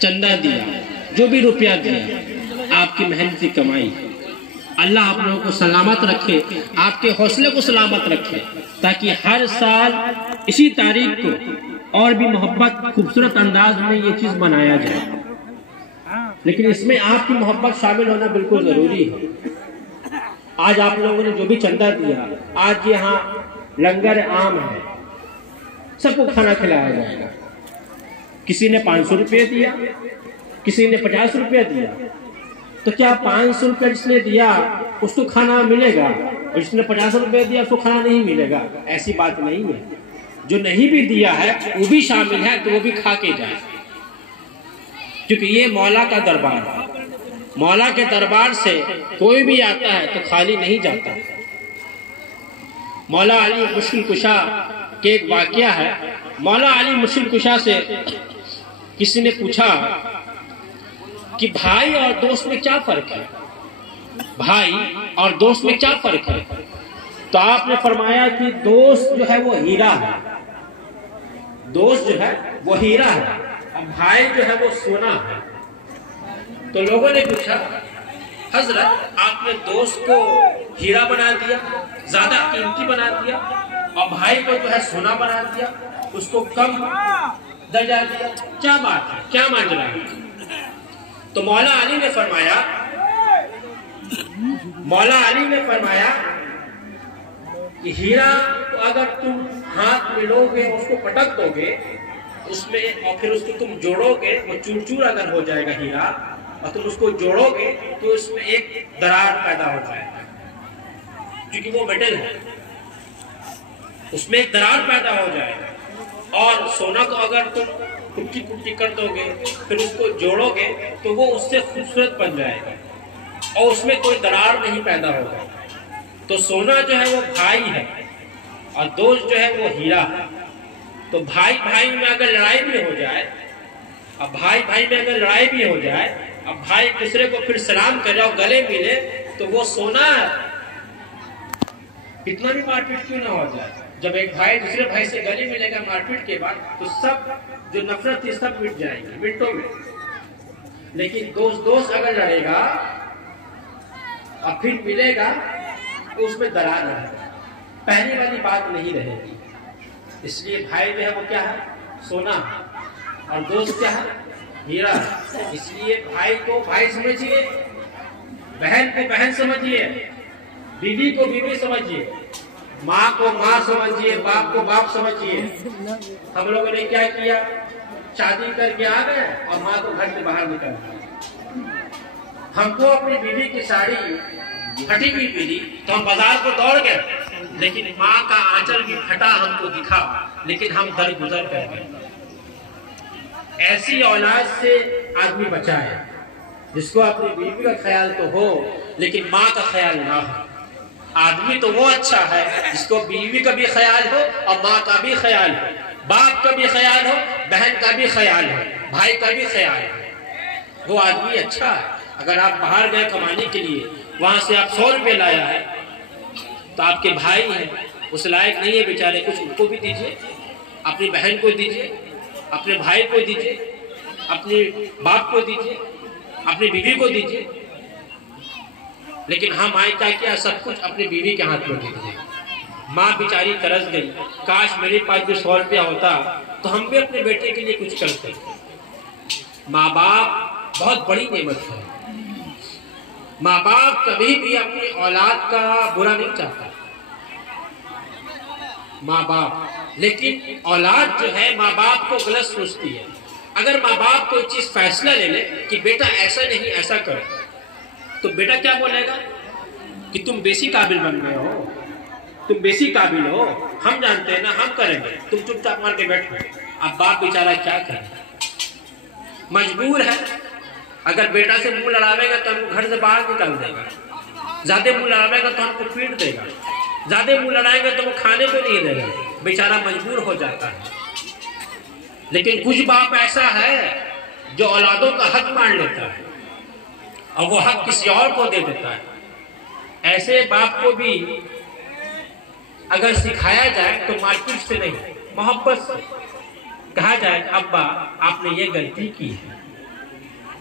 چندہ دیا، جو بھی روپیہ دیا، آپ کی محنت کی کمائی، اللہ آپ لوگوں کو سلامت رکھے، آپ کے حوصلے کو سلامت رکھے، تاکہ ہر سال اسی تاریخ کو اور بھی محبت خوبصورت انداز میں یہ چیز منایا جائے۔ لیکن اس میں آپ کی محبت شامل ہونا بالکل ضروری ہے۔ آج آپ لوگوں نے جو بھی چندہ دیا، آج یہاں لنگر عام ہے، سب کو کھانا کھلایا جائے گا۔ کسی نے 500 روپے دیا، کسی نے 50 روپے دیا، تو کیا 500 روپے جس نے دیا اس کو کھانا ملے گا، اور جس نے 50 روپے دیا اس کو کھانا نہیں ملے گا؟ ایسی بات نہیں ہے۔ جو نہیں بھی دیا ہے وہ بھی شامل ہے، تو وہ بھی کھا کے جائے، کیونکہ یہ مولا کا دربار ہے۔ مولا کے دربار سے کوئی بھی آتا ہے تو خالی نہیں جاتا۔ مولا علی مشکل کشا کے ایک واقعہ ہے۔ مولا علی مشکل کشا سے کسی نے پوچھا کہ بھائی اور دوست میں کیا فرق ہے؟ بھائی اور دوست میں کیا فرق ہے؟ تو آپ نے فرمایا کہ دوست جو ہے وہ ہیرا ہے، دوست جو ہے وہ ہیرا ہے، اور بھائی جو ہے وہ سونا ہے۔ تو لوگوں نے پوچھا حضرت آپ نے دوست کو ہیرا بنا دیا، زیادہ قیمتی بنا دیا، اور بھائی کو جو ہے سونا بنا دیا، اس کو کم درجہ دیا، کیا بات ہے، کیا ماجرا ہے؟ تو مولا علی نے فرمایا کہ ہیرا کو اگر تم ہاتھ میں لو گے، اس کو پٹک دو گے اس میں، اور پھر اس کو تم جوڑو گے، وہ چور چور اگر ہو جائے گا ہیرا، اور تم اس کو جوڑو گے تو اس میں ایک درار پیدا ہو جائے گا، کیونکہ وہ میٹل ہے، اس میں ایک درار پیدا ہو جائے گا۔ اور سونا کو اگر تم ٹکی ٹکی کر دو گے، پھر اس کو جوڑو گے تو وہ اس سے خوبصورت بن جائے گا، اور اس میں کوئی درار نہیں پیدا ہوگا۔ تو سونا جو ہے وہ بھائی ہے، اور دوست جو ہے وہ ہیرا ہے۔ تو بھائی بھائی میں اگر لڑائی بھی ہو جائے، اب بھائی بھائی میں اگر لڑائی بھی ہو جائے، اب بھائی دوسرے کو پھر سلام کرے اور گلے ملے، تو وہ سونا ہے، کتنا بھی مار پیٹ کیوں نہ ہو جائے۔ جب ایک بھائی دوسرے بھائی سے گلے ملے گا مار پیٹ کے بعد، تو سب جو نفرت تھی سب مٹ جائے گی منٹوں میں۔ لیکن دوست اگر لڑے گا اور پھر ملے گا تو اس میں درار رہے گا، پہلی والی بات نہیں رہے گی۔ اس لیے بھائی جو ہے وہ کیا ہے؟ سونا ہے، اور دوست کیا ہے؟ ہیرا ہے۔ اس لیے بھائی کو بھائی سمجھیے، بہن کو بہن سمجھیے، بیوی کو بیوی سمجھیے، ماں کو ماں سمجھیے، باپ کو باپ سمجھیے۔ ہم لوگوں نے کیا کیا؟ شادی کر کے آ گئے اور ماں کو گھر سے باہر نکل گئے۔ ہم کو اپنی بیوی کی ساڑی پھٹی ہوئی ملی تو ہم بازار کو دوڑ گئے، لیکن ماں کا آنچل بھی پھٹا ہم کو دکھا، لیکن ہم درگزر کر گئے۔ ایسی اولاد سے آدمی بچائے جس کو اپنی بیوی کا خیال تو ہو لیکن ماں کا خیال نہ ہو۔ آدمی تو وہ اچھا ہے جس کو بیوی کا بھی خیال ہو اور ماں کا بھی خیال ہو، باپ کا بھی خیال ہو، بہن کا بھی خیال ہو، بھائی کا بھی خیال ہو، وہ آدمی اچھا ہے۔ اگر آپ باہر گئے کمانے کے لیے، وہاں سے آپ 100 روپے لایا ہے، تو آپ کے بھائی ہیں اس لائق نہیں ہے بیچارے، کچھ ان کو بھی دیجیے، اپنی بہن کو دیجیے، اپنے بھائی کو دیجیے، اپنے باپ کو دیجیے، اپنی بیوی کو دیجیے۔ لیکن ہم آئے کیا سب کچھ اپنی بیوی کے ہاتھ میں دے دیں۔ ماں بیچاری ترس گئی، کاش میرے پاس بھی 100 روپیہ ہوتا تو ہم بھی اپنے بیٹے کے لیے کچھ کرتے۔ ماں باپ بہت بڑی نعمت ہے۔ ماں باپ کبھی بھی اپنی اولاد کا برا نہیں چاہتا، ماں باپ، لیکن اولاد جو ہے ماں باپ کو غلط سوچتی ہے۔ اگر ماں باپ کوئی چیز فیصلہ لے لے کہ بیٹا ایسا نہیں ایسا کرو، تو بیٹا کیا بولے گا کہ تم بیسی قابل بن گئے ہو، تم بیسی قابل ہو، ہم جانتے ہیں نا، ہم کریں گے، تم چپ چاپ مار کے بیٹھو۔ اب باپ بیچارہ کیا کرے، مجبور ہے۔ اگر بیٹا سے منہ لڑاوے گا تو ہم کو گھر سے باہر نکال دے گا، زیادہ منہ لڑاوے گا تو ہم کو پیٹ دے گا، زیادہ منہ لڑائے گا تو وہ کھانے کو نہیں دے گا، بیچارہ مجبور ہو جاتا ہے۔ لیکن کچھ باپ ایسا ہے جو اولادوں کا حق مار لیتا ہے اور وہ حق کسی اور کو دے دیتا ہے۔ ایسے باپ کو بھی اگر سکھایا جائے تو مار پیٹ سے نہیں، محبت سے کہا جائے ابا آپ نے یہ غلطی کی ہے،